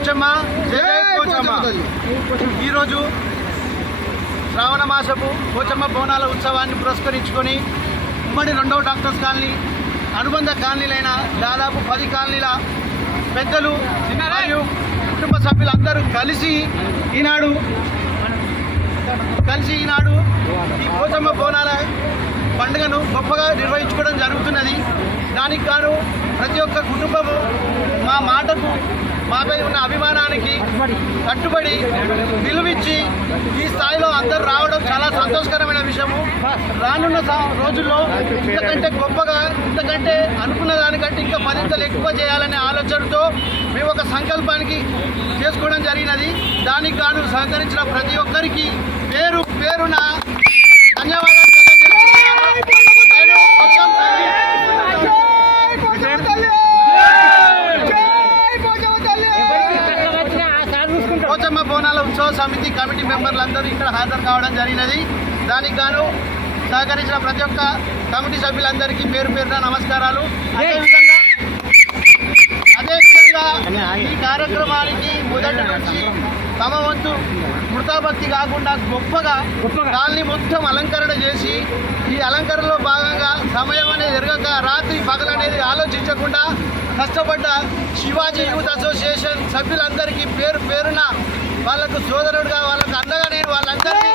పోచమ్మ, జై జై పోచమ్మ. ఈరోజు శ్రావణ మాసపు పోచమ్మ బోనాల ఉత్సవాన్ని పురస్కరించుకొని ఉమ్మడి 2వ డాక్టర్స్ కాలనీ అనుబంధ కాలనీలైన దాదాపు 10 కాలనీల పెద్దలు మరియు కుటుంబ సభ్యులందరూ కలిసి ఈనాడు ఈ పోచమ్మ బోనాల పండుగను గొప్పగా నిర్వహించుకోవడం జరుగుతున్నది. దానికి గాను ప్రతి ఒక్క కుటుంబము మా మాటకు మాపై ఉన్న అభిమానానికి కట్టుబడి విలువిచ్చి ఈ స్థాయిలో అందరూ రావడం చాలా సంతోషకరమైన విషయము. రానున్న రోజుల్లో ఇంతకంటే గొప్పగా, ఇంతకంటే అనుకున్న దానికంటే ఇంకా మరింతలు ఎక్కువ చేయాలనే ఆలోచనతో మేము ఒక సంకల్పానికి చేసుకోవడం జరిగినది. దానికి గాను సహకరించిన ప్రతి ఒక్కరికి పేరు పేరున ధన్యవాదాలు పోచమ్మ బోనాల ఉత్సవ సమితి కమిటీ మెంబర్లందరూ ఇక్కడ హాజరు కావడం జరిగినది. దానికి గాను సహకరించిన ప్రతి ఒక్క కమిటీ సభ్యులందరికీ పేరు పేరున నమస్కారాలు. అదేవిధంగా ఈ కార్యక్రమానికి మొదటి నుంచి తమ వంతు మృతాభక్తి కాకుండా గొప్పగా కాలనీ మొత్తం అలంకరణ చేసి, ఈ అలంకరణలో భాగంగా సమయం అనేది ఎరగక రాత్రి పగలనేది ఆలోచించకుండా కష్టపడ్డ శివాజీ యూత్ అసోసియేషన్ సభ్యులందరికీ పేరు పేరున వాళ్ళకు సోదరుడుగా, వాళ్ళకు అండగా నేను వాళ్ళందరినీ